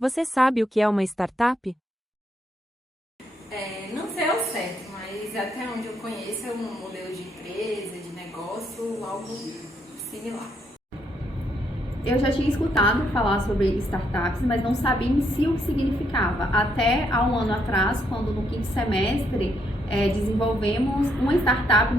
Você sabe o que é uma startup? Não sei ao certo, mas até onde eu conheço é um modelo de empresa, de negócio, algo similar. Eu já tinha escutado falar sobre startups, mas não sabia em si o que significava. Até há um ano atrás, quando no quinto semestre desenvolvemos uma startup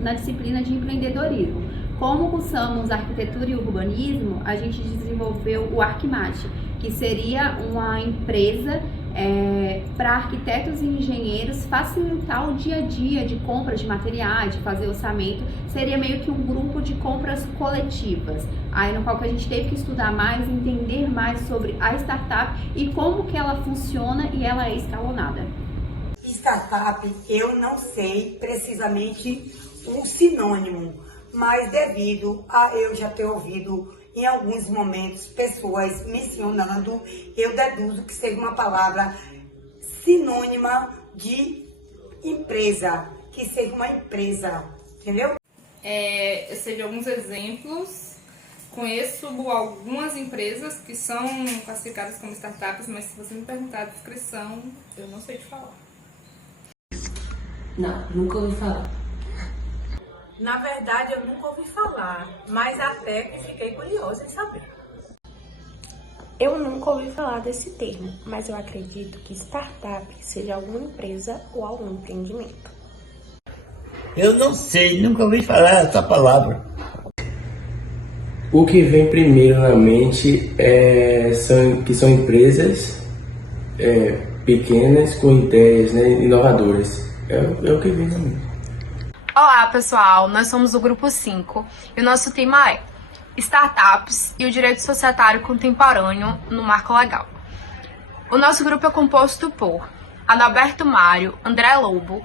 na disciplina de empreendedorismo. Como cursamos arquitetura e urbanismo, a gente desenvolveu o Arquimate, que seria uma empresa para arquitetos e engenheiros facilitar o dia a dia de compra de materiais, de fazer orçamento. Seria meio que um grupo de compras coletivas, aí no qual que a gente teve que estudar mais, entender mais sobre a startup e como que ela funciona e ela é escalonada. Startup, eu não sei precisamente um sinônimo, mas devido a eu já ter ouvido em alguns momentos pessoas mencionando, eu deduzo que seja uma palavra sinônima de empresa, que seja uma empresa, entendeu? Eu sei de alguns exemplos, conheço algumas empresas que são classificadas como startups, mas se você me perguntar a descrição, eu não sei te falar. Não, nunca ouvi falar. Na verdade, eu nunca ouvi falar, mas até que fiquei curiosa em saber. Eu nunca ouvi falar desse termo, mas eu acredito que startup seja alguma empresa ou algum empreendimento. Eu não sei, nunca ouvi falar essa palavra. O que vem primeiro na mente são empresas pequenas com ideias, né, inovadoras. É o que vem na mente. Olá pessoal, nós somos o Grupo 5 e o nosso tema é Startups e o Direito Societário Contemporâneo no Marco Legal. O nosso grupo é composto por Adalberto Mário, André Lobo,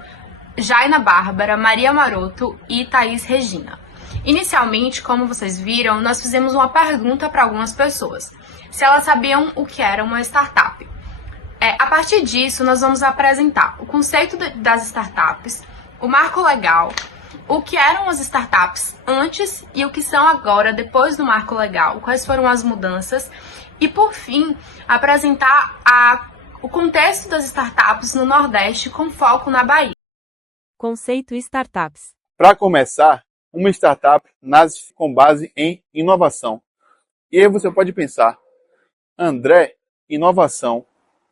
Jaina Bárbara, Maria Maroto e Thaís Regina. Inicialmente, como vocês viram, nós fizemos uma pergunta para algumas pessoas, se elas sabiam o que era uma startup. A partir disso, nós vamos apresentar o conceito das startups, o marco legal, o que eram as startups antes e o que são agora, depois do marco legal, quais foram as mudanças e, por fim, apresentar o contexto das startups no Nordeste com foco na Bahia. Conceito startups. Para começar, uma startup nasce com base em inovação. E aí você pode pensar, André, inovação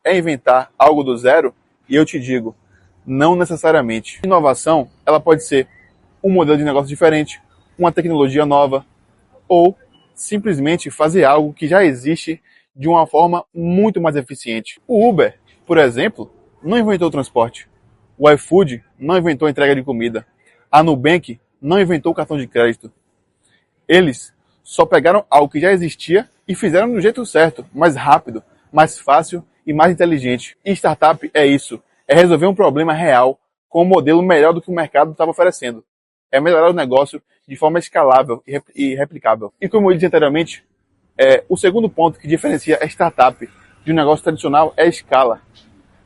é inventar algo do zero? E eu te digo, não necessariamente. Inovação, ela pode ser um modelo de negócio diferente, uma tecnologia nova, ou simplesmente fazer algo que já existe de uma forma muito mais eficiente. O Uber, por exemplo, não inventou o transporte. O iFood não inventou a entrega de comida. A Nubank não inventou o cartão de crédito. Eles só pegaram algo que já existia e fizeram do jeito certo, mais rápido, mais fácil e mais inteligente. E startup é isso. É resolver um problema real com um modelo melhor do que o mercado estava oferecendo. É melhorar o negócio de forma escalável e replicável. E como eu disse anteriormente, o segundo ponto que diferencia a startup de um negócio tradicional é a escala.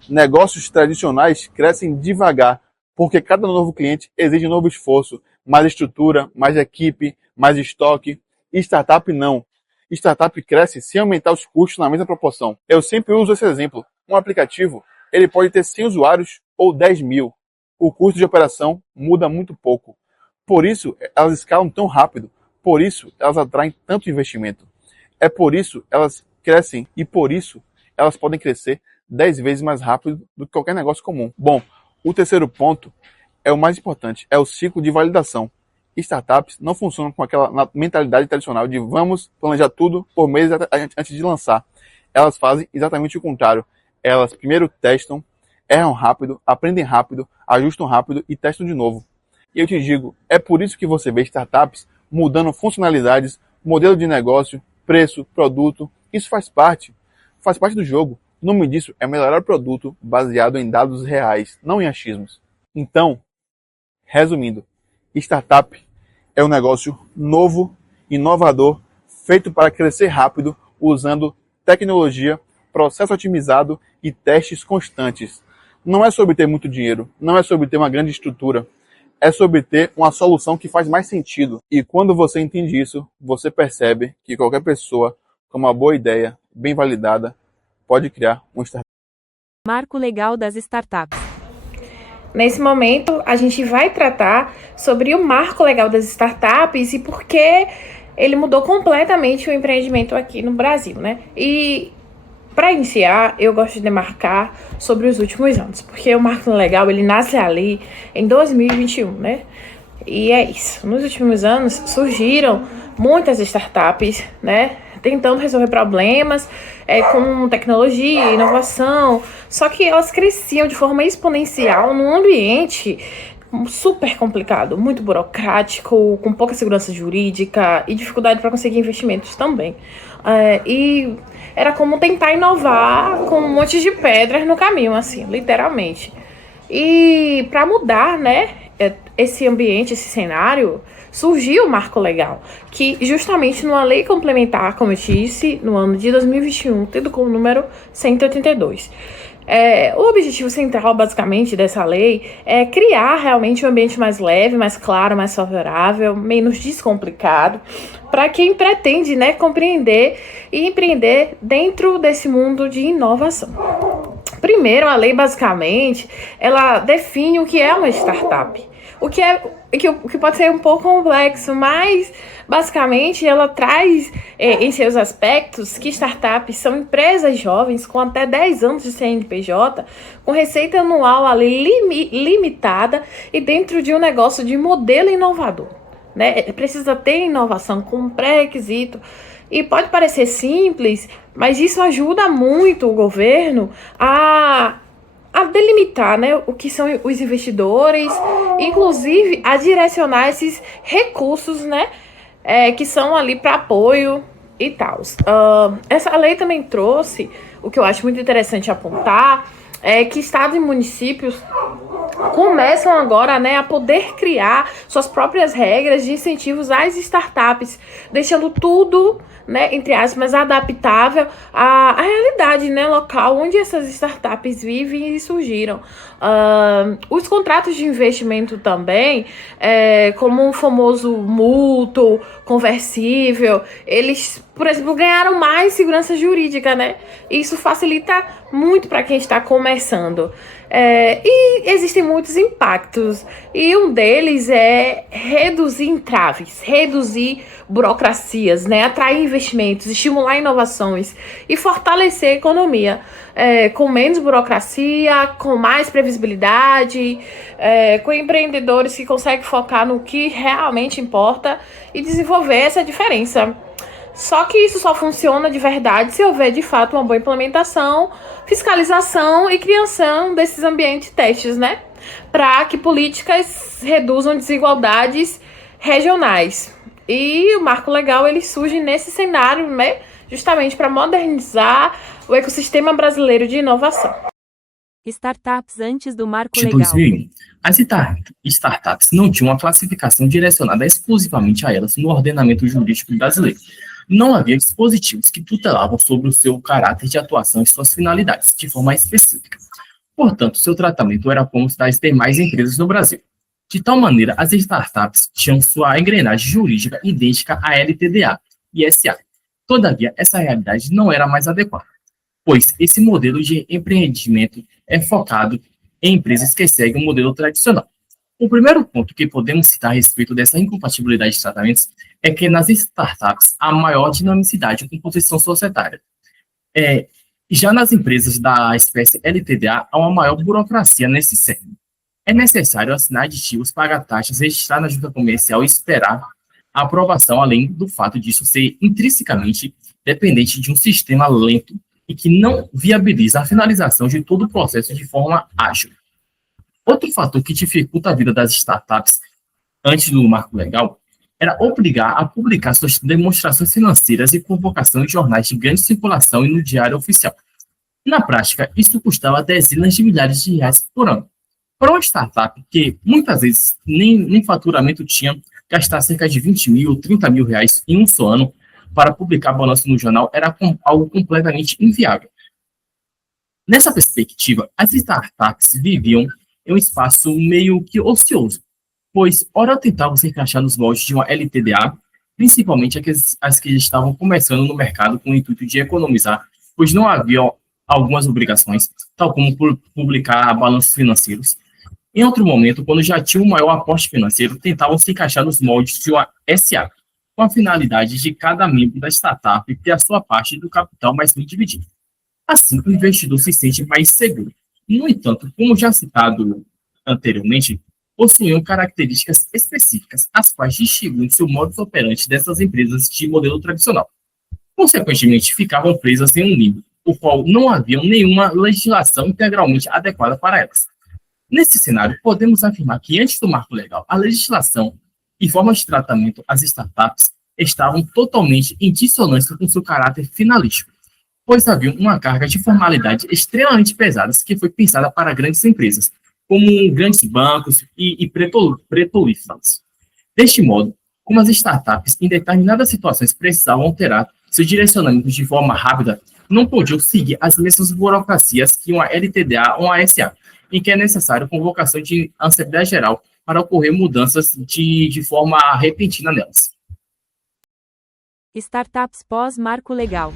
Negócios tradicionais crescem devagar, porque cada novo cliente exige um novo esforço, mais estrutura, mais equipe, mais estoque. E startup não. Startup cresce sem aumentar os custos na mesma proporção. Eu sempre uso esse exemplo. Um aplicativo, ele pode ter 100 usuários ou 10 mil. O custo de operação muda muito pouco. Por isso, elas escalam tão rápido. Por isso, elas atraem tanto investimento. É por isso elas crescem e por isso elas podem crescer 10 vezes mais rápido do que qualquer negócio comum. Bom, o terceiro ponto é o mais importante, é o ciclo de validação. Startups não funcionam com aquela mentalidade tradicional de vamos planejar tudo por meses antes de lançar. Elas fazem exatamente o contrário. Elas primeiro testam, erram rápido, aprendem rápido, ajustam rápido e testam de novo. E eu te digo, é por isso que você vê startups mudando funcionalidades, modelo de negócio, preço, produto. Isso faz parte do jogo. O nome disso é melhorar o produto baseado em dados reais, não em achismos. Então, resumindo, startup é um negócio novo, inovador, feito para crescer rápido, usando tecnologia, processo otimizado e testes constantes. Não é sobre ter muito dinheiro, não é sobre ter uma grande estrutura, é sobre ter uma solução que faz mais sentido. E quando você entende isso, você percebe que qualquer pessoa com uma boa ideia, bem validada, pode criar uma startup. Marco legal das startups. Nesse momento, a gente vai tratar sobre o marco legal das startups e por que ele mudou completamente o empreendimento aqui no Brasil, né? E para iniciar, eu gosto de demarcar sobre os últimos anos, porque o marco legal ele nasce ali em 2021, né? E é isso. Nos últimos anos surgiram muitas startups, né? Tentando resolver problemas com tecnologia, inovação, só que elas cresciam de forma exponencial num ambiente super complicado, muito burocrático, com pouca segurança jurídica e dificuldade para conseguir investimentos também. E era como tentar inovar com um monte de pedras no caminho, assim, literalmente. E para mudar, né, esse ambiente, esse cenário, surgiu o Marco Legal, que justamente numa lei complementar, como eu disse, no ano de 2021, tendo como número 182. O objetivo central, basicamente, dessa lei é criar realmente um ambiente mais leve, mais claro, mais favorável, menos descomplicado, para quem pretende, né, compreender e empreender dentro desse mundo de inovação. Primeiro, a lei, basicamente, ela define o que é uma startup. O que pode ser um pouco complexo, mas basicamente ela traz em seus aspectos que startups são empresas jovens com até 10 anos de CNPJ, com receita anual ali limitada e dentro de um negócio de modelo inovador, né? Precisa ter inovação como pré-requisito. E pode parecer simples, mas isso ajuda muito o governo a delimitar, né, o que são os investidores, inclusive a direcionar esses recursos, né, que são ali para apoio e tal. Essa lei também trouxe, o que eu acho muito interessante apontar, é que estados e municípios começam agora, né, a poder criar suas próprias regras de incentivos às startups, deixando tudo, né, entre aspas, adaptável à realidade, né, local onde essas startups vivem e surgiram. Os contratos de investimento também, como o famoso mútuo, conversível, eles, por exemplo, ganharam mais segurança jurídica, né? Isso facilita muito para quem está começando. E existem muitos impactos, e um deles é reduzir entraves, reduzir burocracias, né? Atrair investimentos, estimular inovações e fortalecer a economia, com menos burocracia, com mais previsibilidade, com empreendedores que conseguem focar no que realmente importa e desenvolver essa diferença. Só que isso só funciona de verdade se houver, de fato, uma boa implementação, fiscalização e criação desses ambientes testes, né? Para que políticas reduzam desigualdades regionais. E o Marco Legal, ele surge nesse cenário, né? Justamente para modernizar o ecossistema brasileiro de inovação. Startups antes do Marco De Legal. 2001, as startups não tinham uma classificação direcionada exclusivamente a elas no ordenamento jurídico brasileiro. Não havia dispositivos que tutelavam sobre o seu caráter de atuação e suas finalidades, de forma específica. Portanto, seu tratamento era como os das demais empresas no Brasil. De tal maneira, as startups tinham sua engrenagem jurídica idêntica à LTDA e SA. Todavia, essa realidade não era mais adequada, pois esse modelo de empreendimento é focado em empresas que seguem um modelo tradicional. O primeiro ponto que podemos citar a respeito dessa incompatibilidade de tratamentos é que nas startups há maior dinamicidade e composição societária. Já nas empresas da espécie LTDA há uma maior burocracia nesse século. É necessário assinar aditivos, pagar taxas, registrar na junta comercial e esperar a aprovação, além do fato disso ser intrinsecamente dependente de um sistema lento e que não viabiliza a finalização de todo o processo de forma ágil. Outro fator que dificulta a vida das startups antes do Marco Legal era obrigar a publicar suas demonstrações financeiras e convocação em jornais de grande circulação e no diário oficial. Na prática, isso custava dezenas de milhares de reais por ano. Para uma startup que muitas vezes nem faturamento tinha, gastar cerca de 20 mil, 30 mil reais em um só ano para publicar balanço no jornal era algo completamente inviável. Nessa perspectiva, as startups viviam em um espaço meio que ocioso, pois ora tentavam se encaixar nos moldes de uma LTDA, principalmente as que estavam começando no mercado com o intuito de economizar, pois não havia algumas obrigações, tal como publicar balanços financeiros. Em outro momento, quando já tinham um maior aporte financeiro, tentavam se encaixar nos moldes de uma SA, com a finalidade de cada membro da startup ter a sua parte do capital mais bem dividido. Assim, o investidor se sente mais seguro. No entanto, como já citado anteriormente, possuíam características específicas, as quais distinguem seu modus operandi dessas empresas de modelo tradicional. Consequentemente, ficavam presas em um limbo, o qual não havia nenhuma legislação integralmente adequada para elas. Nesse cenário, podemos afirmar que antes do marco legal, a legislação e formas de tratamento às startups estavam totalmente em dissonância com seu caráter finalístico, pois havia uma carga de formalidade extremamente pesadas que foi pensada para grandes empresas, como grandes bancos e petrolíferas. Deste modo, como as startups em determinadas situações precisavam alterar seu direcionamento de forma rápida, não podiam seguir as mesmas burocracias que uma LTDA ou uma SA, em que é necessário convocação de Assembleia Geral para ocorrer mudanças de forma repentina nelas. Startups pós-marco legal.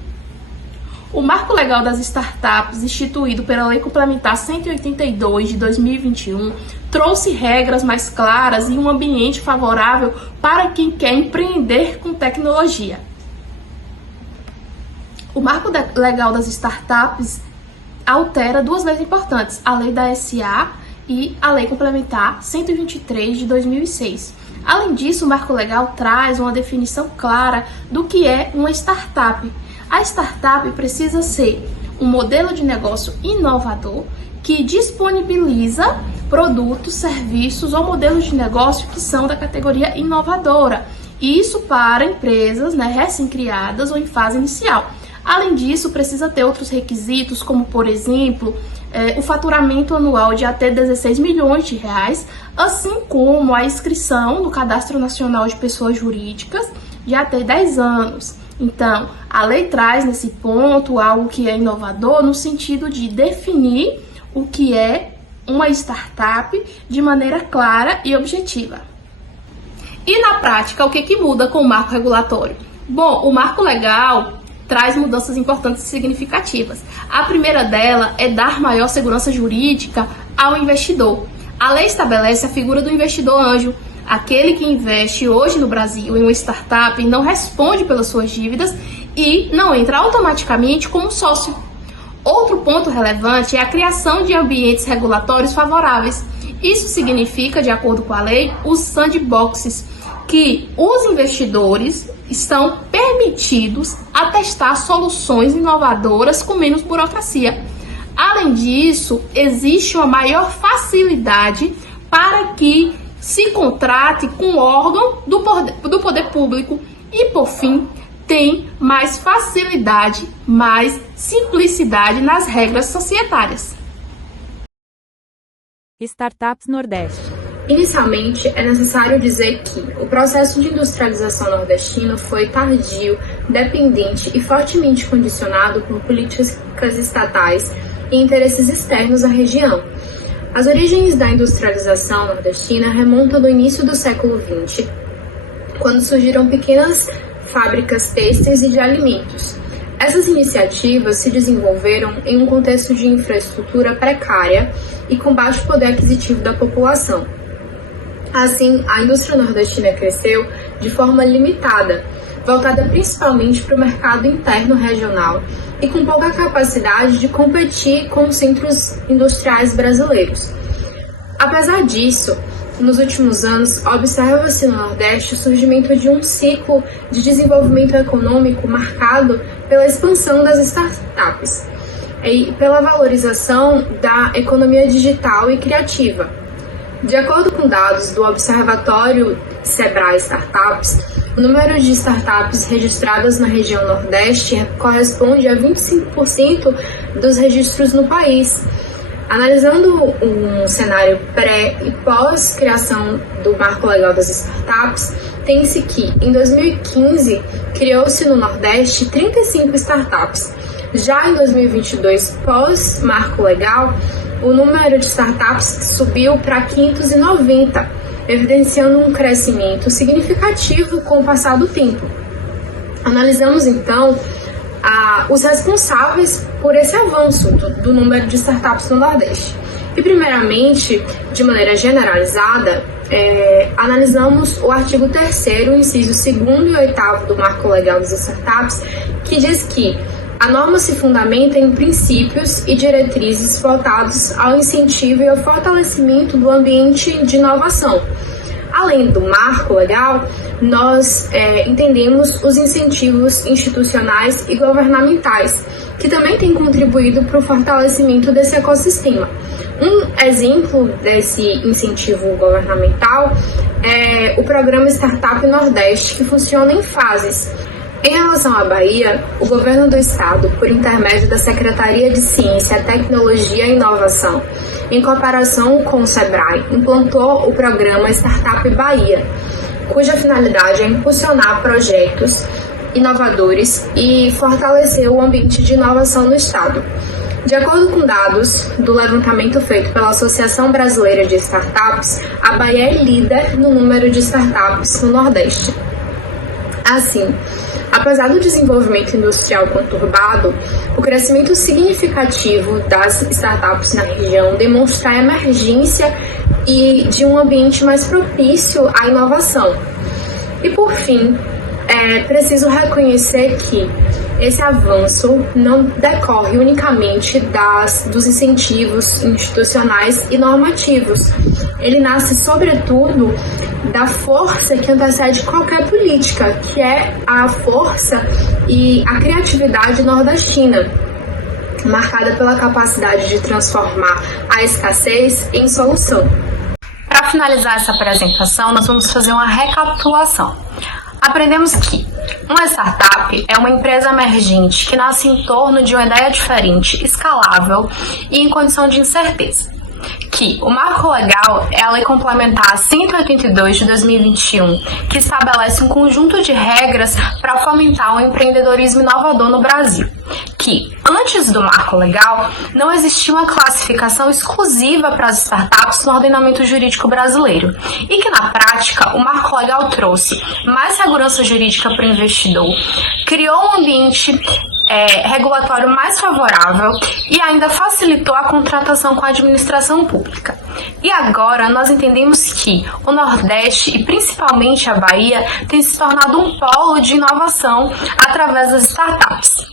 O Marco Legal das Startups, instituído pela Lei Complementar 182 de 2021, trouxe regras mais claras e um ambiente favorável para quem quer empreender com tecnologia. O Marco Legal das Startups altera duas leis importantes, a Lei da SA e a Lei Complementar 123 de 2006. Além disso, o Marco Legal traz uma definição clara do que é uma startup. A startup precisa ser um modelo de negócio inovador que disponibiliza produtos, serviços ou modelos de negócio que são da categoria inovadora. Isso para empresas, recém-criadas ou em fase inicial. Além disso, precisa ter outros requisitos, como, por exemplo, o faturamento anual de até 16 milhões de reais, assim como a inscrição no Cadastro Nacional de Pessoas Jurídicas de até 10 anos. Então, a lei traz nesse ponto algo que é inovador no sentido de definir o que é uma startup de maneira clara e objetiva. E na prática, o que muda com o marco regulatório? Bom, o marco legal traz mudanças importantes e significativas. A primeira dela é dar maior segurança jurídica ao investidor. A lei estabelece a figura do investidor anjo. Aquele que investe hoje no Brasil em uma startup não responde pelas suas dívidas e não entra automaticamente como sócio. Outro ponto relevante é a criação de ambientes regulatórios favoráveis. Isso significa, de acordo com a lei, os sandboxes, que os investidores estão permitidos a testar soluções inovadoras com menos burocracia. Além disso, existe uma maior facilidade para que se contrate com órgão do poder público e, por fim, tem mais facilidade, mais simplicidade nas regras societárias. Startups Nordeste. Inicialmente, é necessário dizer que o processo de industrialização nordestino foi tardio, dependente e fortemente condicionado por políticas estatais e interesses externos à região. As origens da industrialização nordestina remontam do início do século XX, quando surgiram pequenas fábricas têxteis e de alimentos. Essas iniciativas se desenvolveram em um contexto de infraestrutura precária e com baixo poder aquisitivo da população. Assim, a indústria nordestina cresceu de forma limitada, voltada principalmente para o mercado interno regional e com pouca capacidade de competir com os centros industriais brasileiros. Apesar disso, nos últimos anos, observa-se no Nordeste o surgimento de um ciclo de desenvolvimento econômico marcado pela expansão das startups e pela valorização da economia digital e criativa. De acordo com dados do Observatório Sebrae Startups, o número de startups registradas na região Nordeste corresponde a 25% dos registros no país. Analisando um cenário pré e pós-criação do Marco Legal das Startups, tem-se que, em 2015, criou-se no Nordeste 35 startups. Já em 2022, pós-Marco Legal, o número de startups subiu para 590, evidenciando um crescimento significativo com o passar do tempo. Analisamos, então, os responsáveis por esse avanço do número de startups no Nordeste. E, primeiramente, de maneira generalizada, analisamos o artigo 3º, inciso 2º e 8º do Marco Legal das Startups, que diz que a norma se fundamenta em princípios e diretrizes voltados ao incentivo e ao fortalecimento do ambiente de inovação. Além do marco legal, nós entendemos os incentivos institucionais e governamentais, que também têm contribuído para o fortalecimento desse ecossistema. Um exemplo desse incentivo governamental é o programa Startup Nordeste, que funciona em fases. Em relação à Bahia, o governo do estado, por intermédio da Secretaria de Ciência, Tecnologia e Inovação, em cooperação com o SEBRAE, implantou o programa Startup Bahia, cuja finalidade é impulsionar projetos inovadores e fortalecer o ambiente de inovação no estado. De acordo com dados do levantamento feito pela Associação Brasileira de Startups, a Bahia é líder no número de startups no Nordeste. Assim, apesar do desenvolvimento industrial conturbado, o crescimento significativo das startups na região demonstra a emergência e de um ambiente mais propício à inovação. E por fim, é preciso reconhecer que esse avanço não decorre unicamente dos incentivos institucionais e normativos. Ele nasce, sobretudo, da força que antecede qualquer política, que é a força e a criatividade nordestina, marcada pela capacidade de transformar a escassez em solução. Para finalizar essa apresentação, nós vamos fazer uma recapitulação. Aprendemos que uma startup é uma empresa emergente que nasce em torno de uma ideia diferente, escalável e em condição de incerteza. Que o Marco Legal é a Lei Complementar 182 de 2021, que estabelece um conjunto de regras para fomentar o empreendedorismo inovador no Brasil. Que, antes do Marco Legal, não existia uma classificação exclusiva para as startups no ordenamento jurídico brasileiro. E que, na prática, o Marco Legal trouxe mais segurança jurídica para o investidor, criou um ambiente regulatório mais favorável e ainda facilitou a contratação com a administração pública. E agora nós entendemos que o Nordeste e principalmente a Bahia tem se tornado um polo de inovação através das startups.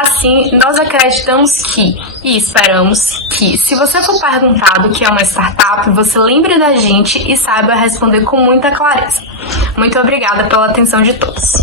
Assim, nós acreditamos que e esperamos que, se você for perguntado o que é uma startup, você lembre da gente e saiba responder com muita clareza. Muito obrigada pela atenção de todos.